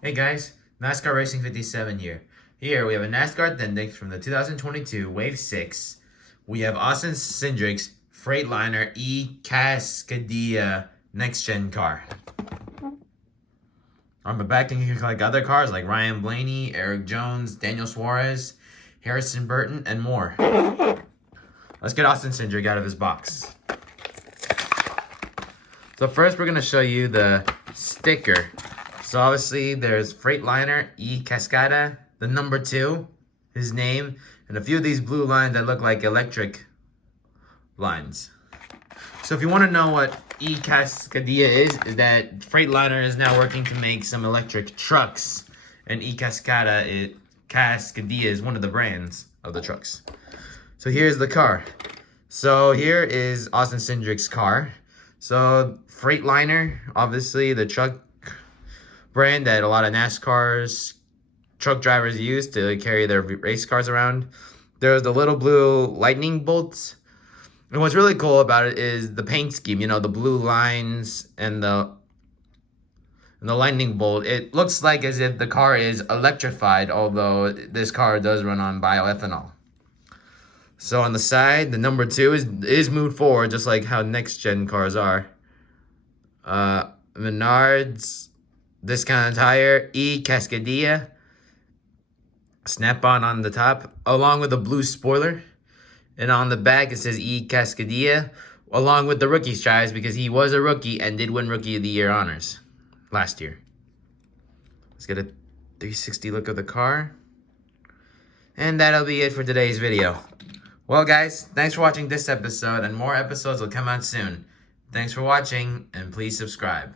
Hey guys, NASCAR Racing 57 here. Here we have a NASCAR Cindric from the 2022 Wave 6. We have Austin Cindric's Freightliner Ecascadia next gen car. On the back, you can collect other cars like Ryan Blaney, Eric Jones, Daniel Suarez, Harrison Burton, and more. Let's get Austin Cindric out of his box. So first we're going to show you the sticker. So obviously there's Freightliner Ecascadia, the number 2, his name, and a few of these blue lines that look like electric lines. So if you want to know what Ecascadia is that Freightliner is now working to make some electric trucks, and Ecascadia is one of the brands of the trucks. So here's the car. So here is Austin Cindric's car. So Freightliner, obviously the truck brand that a lot of NASCAR's truck drivers use to carry their race cars around. There's the little blue lightning bolts. And what's really cool about it is the paint scheme, you know, the blue lines and the lightning bolt. It looks like as if the car is electrified, although this car does run on bioethanol. So on the side, the number 2 is moved forward, just like how next-gen cars are. Menards, discounted tire, Ecascadia, snap-on on the top, along with a blue spoiler. And on the back, it says Ecascadia, along with the rookie stripes, because he was a rookie and did win Rookie of the Year honors last year. Let's get a 360 look of the car. And that'll be it for today's video. Well, guys, thanks for watching this episode, and more episodes will come out soon. Thanks for watching, and please subscribe.